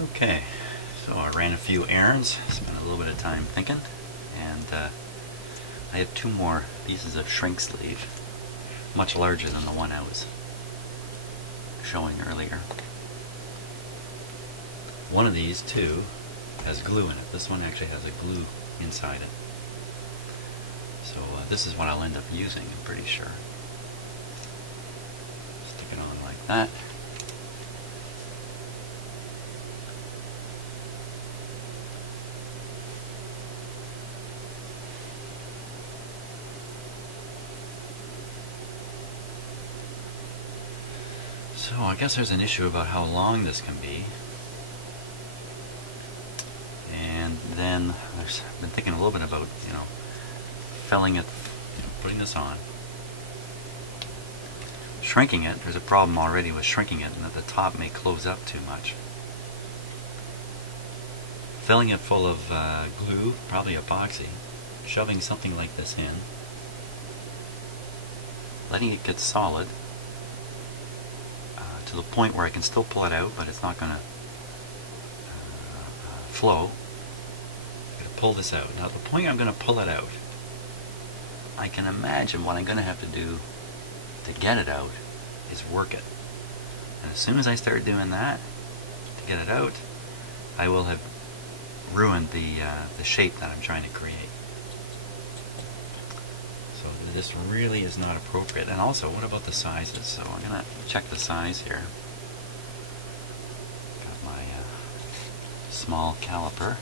Okay, so I ran a few errands, spent a little bit of time thinking, and I have two more pieces of shrink sleeve, much larger than the one I was showing earlier. One of these, too, has glue in it. This one actually has a glue inside it. So this is what I'll end up using, I'm pretty sure. Stick it on like that. So I guess there's an issue about how long this can be. And then I've been thinking a little bit about, felling it, putting this on. Shrinking it, there's a problem already with shrinking it, and that the top may close up too much. Filling it full of glue, probably epoxy, shoving something like this in, letting it get solid, to the point where I can still pull it out, but it's not going to flow. I'm going to pull this out. Now, at the point I'm going to pull it out, I can imagine what I'm going to have to do to get it out is work it. And as soon as I start doing that to get it out, I will have ruined the shape that I'm trying to create. So this really is not appropriate. And also, what about the sizes? So I'm going to check the size here. Got my small caliper.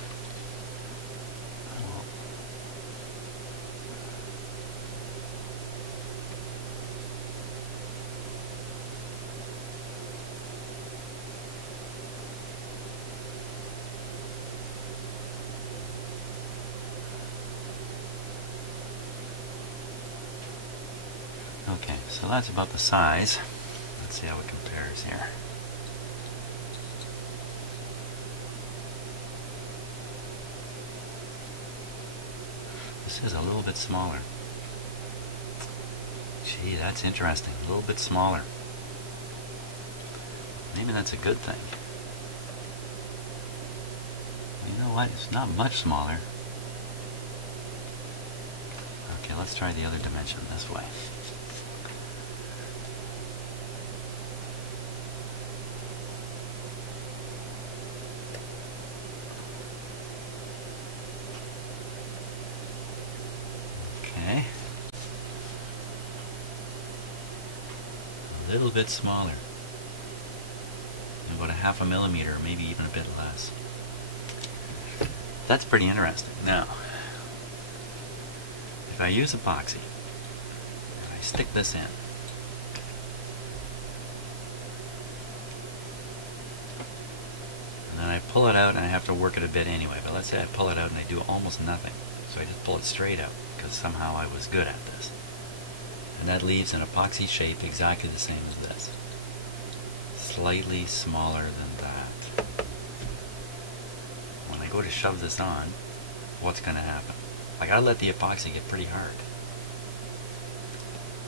Okay, so that's about the size. Let's see how it compares here. This is a little bit smaller. Gee, that's interesting. A little bit smaller. Maybe that's a good thing. You know what? It's not much smaller. Okay, let's try the other dimension this way. Okay. A little bit smaller. About a half a millimeter, maybe even a bit less. That's pretty interesting. Now, if I use epoxy, and I stick this in, and then I pull it out, and I have to work it a bit anyway, but let's say I pull it out and I do almost nothing. So I just pull it straight out, because somehow I was good at this. And that leaves an epoxy shape exactly the same as this. Slightly smaller than that. When I go to shove this on, what's going to happen? I gotta let the epoxy get pretty hard.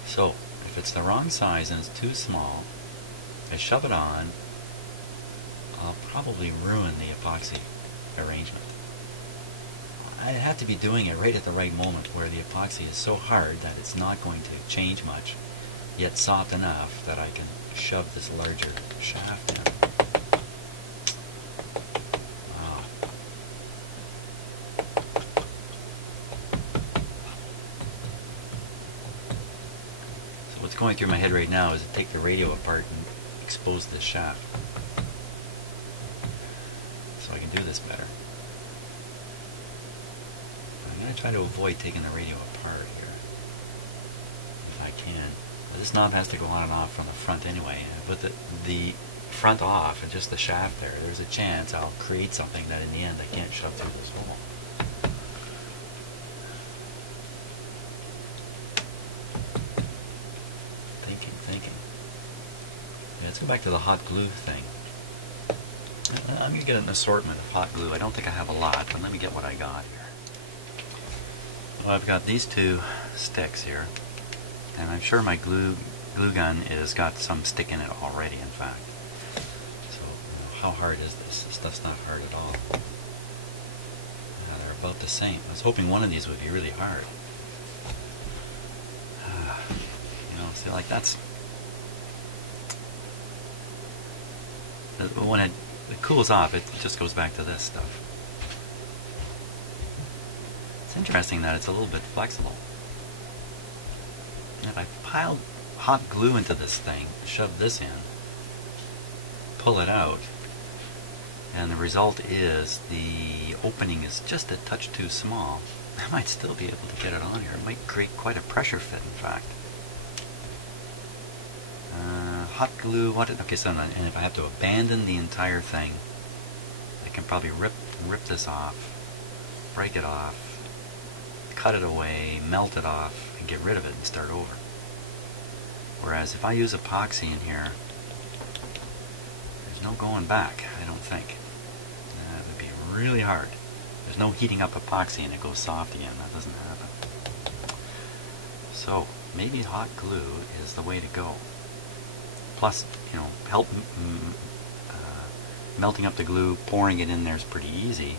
So, if it's the wrong size and it's too small, I shove it on, I'll probably ruin the epoxy arrangement. I have to be doing it right at the right moment where the epoxy is so hard that it's not going to change much, yet soft enough that I can shove this larger shaft in. Wow. So what's going through my head right now is to take the radio apart and expose this shaft so I can do this better. I'm going to try to avoid taking the radio apart here, if I can. But this knob has to go on and off from the front anyway. With the front off and just the shaft there's a chance I'll create something that in the end I can't shove through this hole. Thinking. Yeah, let's go back to the hot glue thing. I'm going to get an assortment of hot glue. I don't think I have a lot, but let me get what I got here. Well, I've got these two sticks here, and I'm sure my glue gun has got some stick in it already, in fact. So how hard is this? This stuff's not hard at all. They're about the same. I was hoping one of these would be really hard. You know, see, like that's... When it cools off, it just goes back to this stuff. It's interesting that it's a little bit flexible. And if I piled hot glue into this thing, shove this in, pull it out, and the result is the opening is just a touch too small, I might still be able to get it on here. It might create quite a pressure fit, in fact. Hot glue, okay, so and if I have to abandon the entire thing, I can probably rip this off, break it off, cut it away, melt it off, and get rid of it and start over. Whereas if I use epoxy in here, there's no going back, I don't think. That would be really hard. There's no heating up epoxy and it goes soft again. That doesn't happen. So maybe hot glue is the way to go. Plus, you know, help melting up the glue, pouring it in there is pretty easy.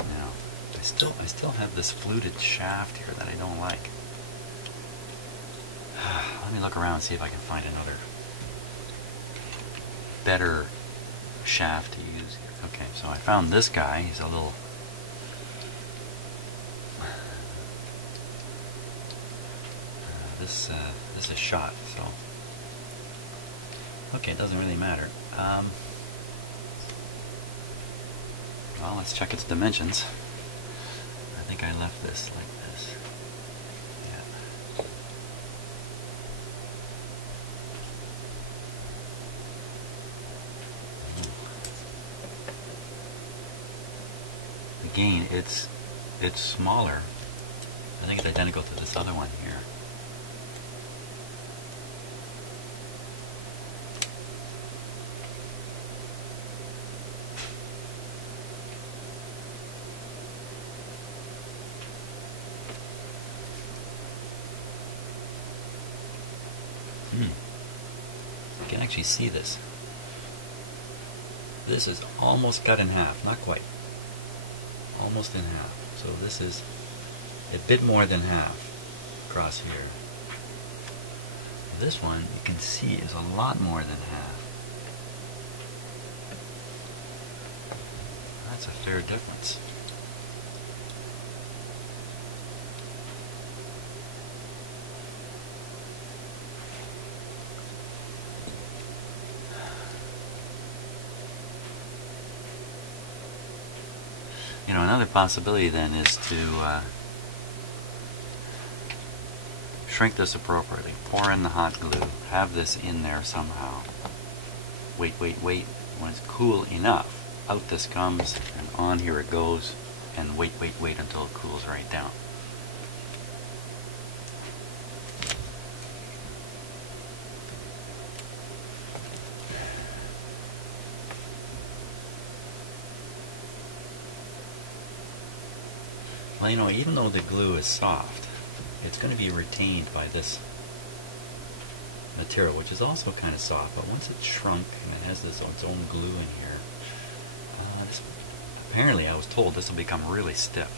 Now, I still have this fluted shaft here that I don't like. Let me look around and see if I can find another better shaft to use here. Okay, so I found this guy. He's a little... This is shot, so... Okay, it doesn't really matter. Well, let's check its dimensions. I think I left this like this. Yeah. Again, it's smaller. I think it's identical to this other one here. You can actually see this. This is almost cut in half, not quite. Almost in half. So this is a bit more than half across here. This one, you can see, is a lot more than half. That's a fair difference. You know, another possibility then is to shrink this appropriately. Pour in the hot glue. Have this in there somehow. Wait. When it's cool enough, out this comes, and on here it goes, and wait until it cools right down. Well, you know, even though the glue is soft, it's going to be retained by this material, which is also kind of soft, but once it's shrunk and it has its own glue in here, apparently I was told this will become really stiff.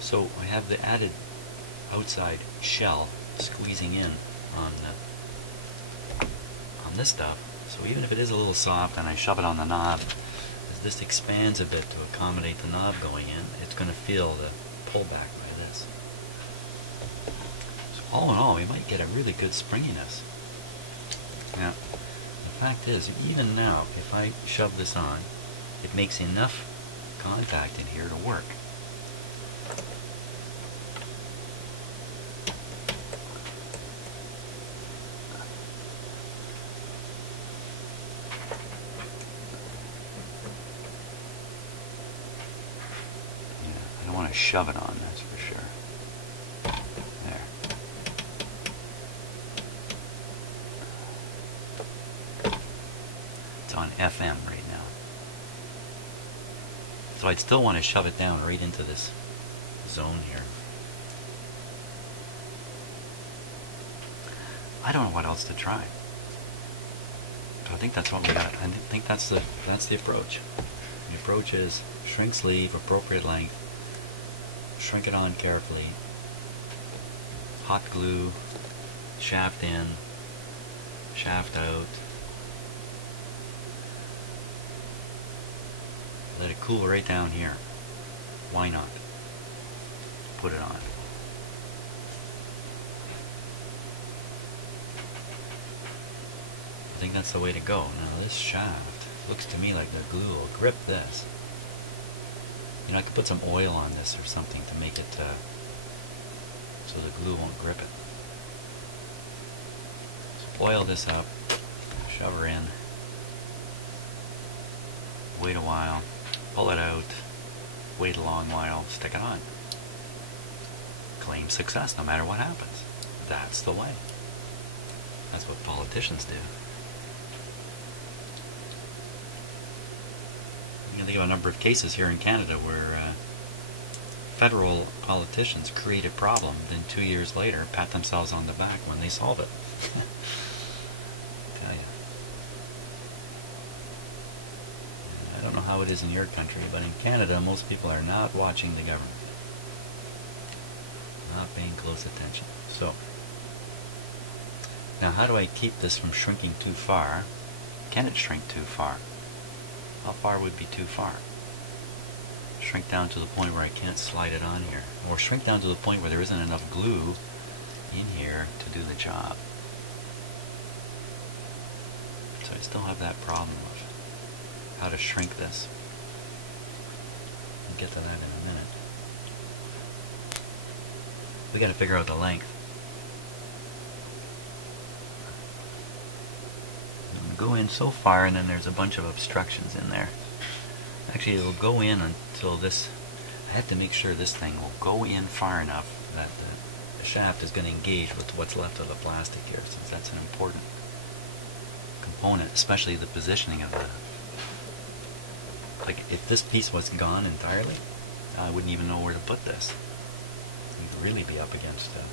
So I have the added outside shell squeezing in on this stuff, so even if it is a little soft and I shove it on the knob, this expands a bit to accommodate the knob going in, it's going to feel the pullback by this. So all in all, we might get a really good springiness. Now, the fact is, even now, if I shove this on, it makes enough contact in here to work. Shove it on, that's for sure. There. It's on FM right now. So I'd still want to shove it down right into this zone here. I don't know what else to try. So I think that's what we got. I think that's the approach. The approach is shrink sleeve, appropriate length, shrink it on carefully, hot glue, shaft in, shaft out, let it cool right down here. Why not? Put it on. I think that's the way to go. Now this shaft looks to me like the glue will grip this. You know, I could put some oil on this or something to make it so the glue won't grip it. So oil this up, shove her in, wait a while, pull it out, wait a long while, stick it on. Claim success no matter what happens. That's the way. That's what politicians do. You can think of a number of cases here in Canada where federal politicians create a problem, then 2 years later pat themselves on the back when they solve it. Tell you. I don't know how it is in your country, but in Canada most people are not watching the government. Not paying close attention. So, now how do I keep this from shrinking too far? Can it shrink too far? How far would be too far? Shrink down to the point where I can't slide it on here. Or shrink down to the point where there isn't enough glue in here to do the job. So I still have that problem of how to shrink this. We'll get to that in a minute. We got to figure out the length. Go in so far and then there's a bunch of obstructions in there. Actually it'll go in until this, I have to make sure this thing will go in far enough that the shaft is going to engage with what's left of the plastic here, since that's an important component, especially the positioning of the, like if this piece was gone entirely, I wouldn't even know where to put this. You'd really be up against a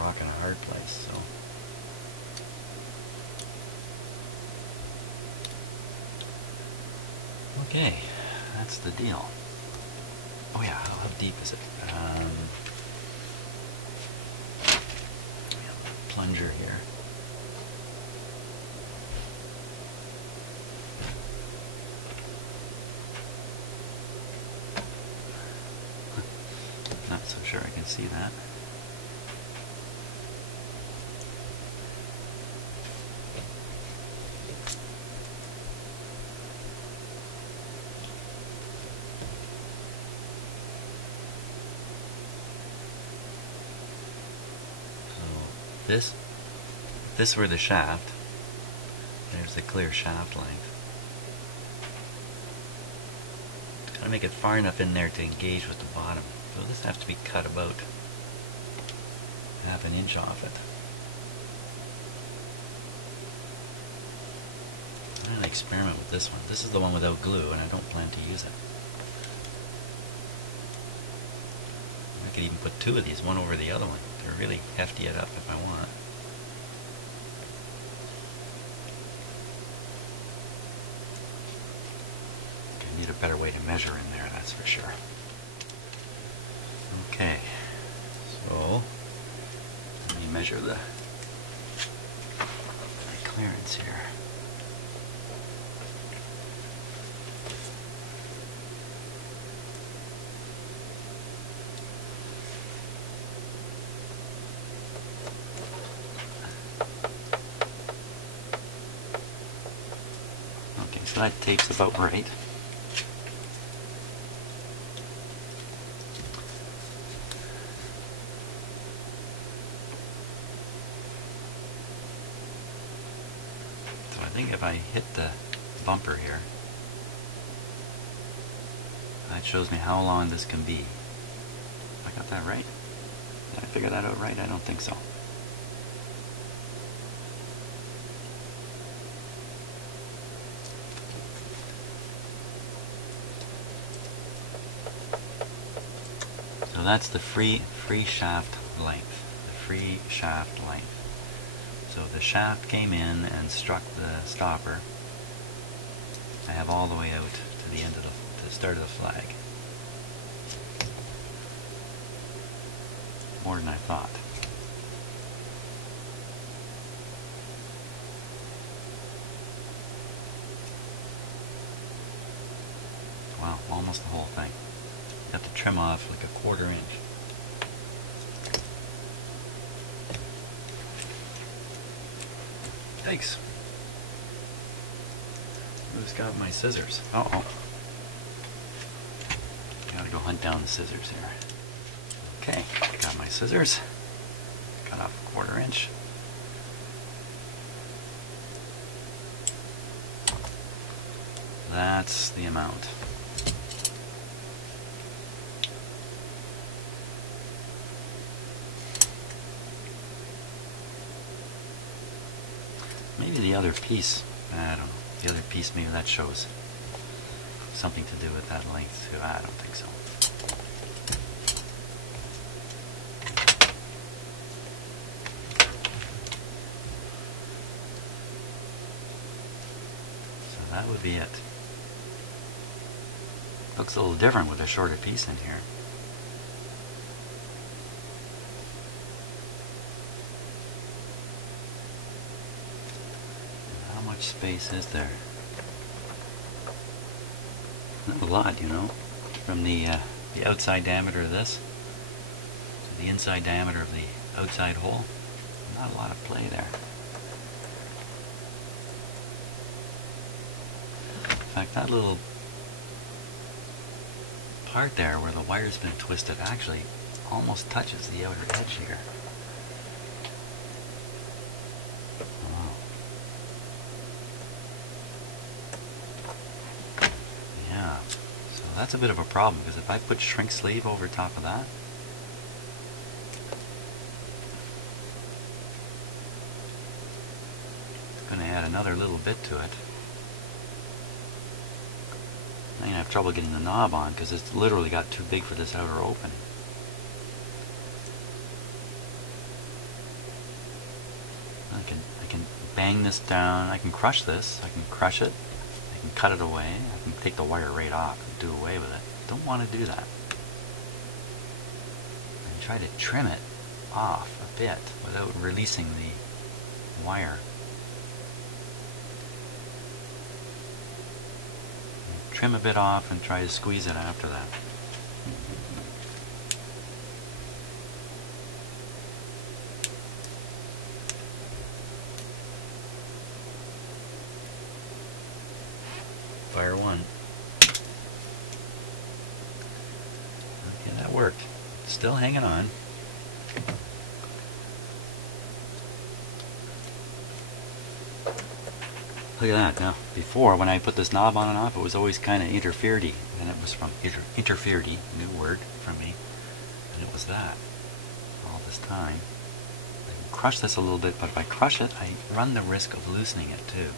rock and a hard place. So. Okay, that's the deal. Oh yeah, how deep is it? Plunger here. Not so sure I can see that. This were the shaft. There's the clear shaft length. Gotta make it far enough in there to engage with the bottom. So this has to be cut about ½ inch off it. I'm gonna experiment with this one. This is the one without glue, and I don't plan to use it. I could even put 2 of these, one over the other one, to really hefty it up if I want. I need a better way to measure in there, that's for sure. Okay, so let me measure the clearance here. So that tape's about right. So I think if I hit the bumper here, that shows me how long this can be. I got that right? Did I figure that out right? I don't think so. So that's the free shaft length. The free shaft length. So the shaft came in and struck the stopper. I have all the way out to the end of the start of the flag. More than I thought. Wow, almost the whole thing. Got to trim off like a 1/4 inch. Thanks. Who's got my scissors? Uh-oh. Gotta go hunt down the scissors here. Okay, got my scissors. Cut off a 1/4 inch. That's the amount. Maybe the other piece, I don't know, the other piece, maybe that shows something to do with that length too. I don't think so. So that would be it. Looks a little different with a shorter piece in here. How much space is there? Not a lot, you know. From the outside diameter of this to the inside diameter of the outside hole. Not a lot of play there. In fact, that little part there where the wire's been twisted actually almost touches the outer edge here. Oh. Yeah, so that's a bit of a problem, because if I put shrink sleeve over top of that, it's going to add another little bit to it. I'm going to have trouble getting the knob on because it's literally got too big for this outer opening. I can bang this down, I can crush this, I can crush it, I can cut it away, I can take the wire right off and do away with it. Don't want to do that. And try to trim it off a bit without releasing the wire. Trim a bit off and try to squeeze it after that. Fire one. Okay, that worked. Still hanging on. Look at that. Now, before, when I put this knob on and off, it was always kind of interferedy, and it was from interferedy, new word from me, and it was that all this time. I can crush this a little bit, but if I crush it, I run the risk of loosening it too.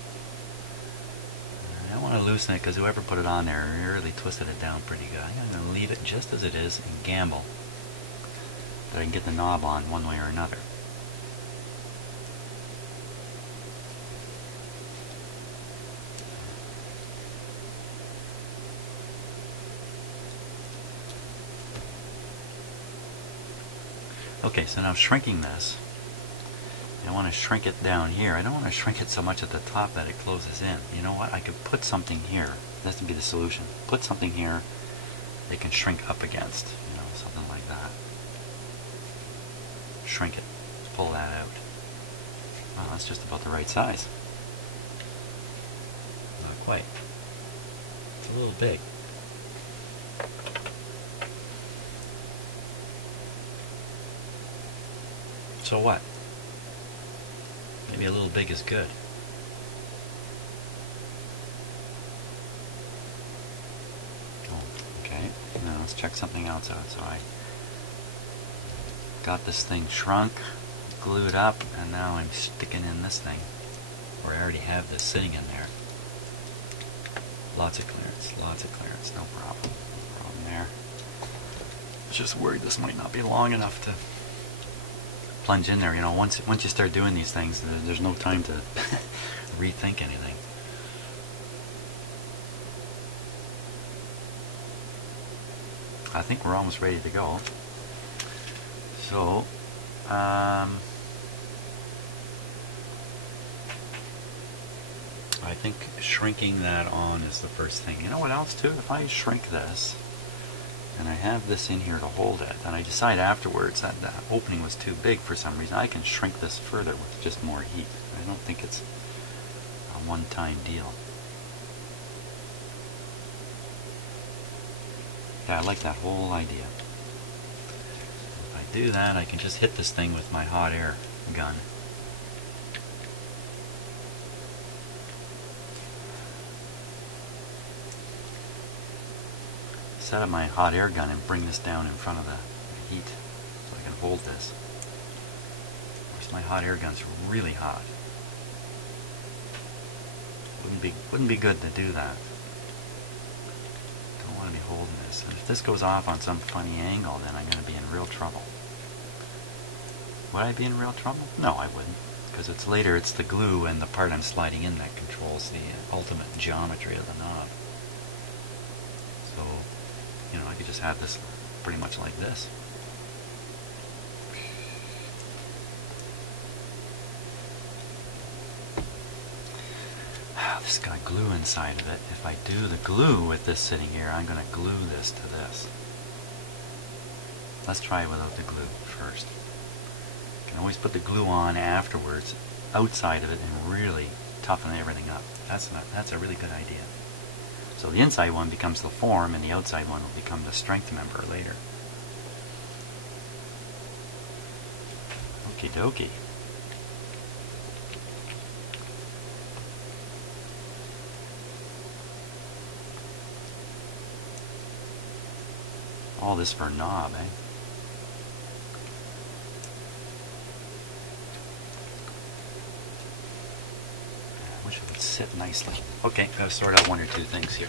I don't want to loosen it because whoever put it on there really twisted it down pretty good. I'm going to leave it just as it is and gamble that I can get the knob on one way or another. Okay, so now shrinking this, I want to shrink it down here. I don't want to shrink it so much at the top that it closes in. You know what? I could put something here. That would be the solution. Put something here they can shrink up against. You know, something like that. Shrink it. Just pull that out. Wow, that's just about the right size. Not quite. It's a little big. So what? Maybe a little big is good. Oh, okay. Now let's check something else out. So I got this thing shrunk, glued up, and now I'm sticking in this thing, where I already have this sitting in there. Lots of clearance, no problem. No problem there. Just worried this might not be long enough to plunge in there. You know, once you start doing these things, there's no time to rethink anything. I think we're almost ready to go. So, I think shrinking that on is the first thing. You know what else too? If I shrink this, and I have this in here to hold it, and I decide afterwards that the opening was too big for some reason, I can shrink this further with just more heat. I don't think it's a one-time deal. Yeah, I like that whole idea. If I do that, I can just hit this thing with my hot air gun. Set up my hot air gun and bring this down in front of the heat so I can hold this. Of course, my hot air gun's really hot. Wouldn't be good to do that. Don't want to be holding this. And if this goes off on some funny angle, then I'm going to be in real trouble. Would I be in real trouble? No, I wouldn't. Because it's later, it's the glue and the part I'm sliding in that controls the ultimate geometry of the knob. So, you know, I could just have this pretty much like this. This has got glue inside of it. If I do the glue with this sitting here, I'm going to glue this to this. Let's try it without the glue first. You can always put the glue on afterwards, outside of it, and really toughen everything up. That's a really good idea. So the inside one becomes the form, and the outside one will become the strength member later. Okie dokie. All this for a knob, eh? I wish it would sit nicely. Okay, gotta sort out one or two things here.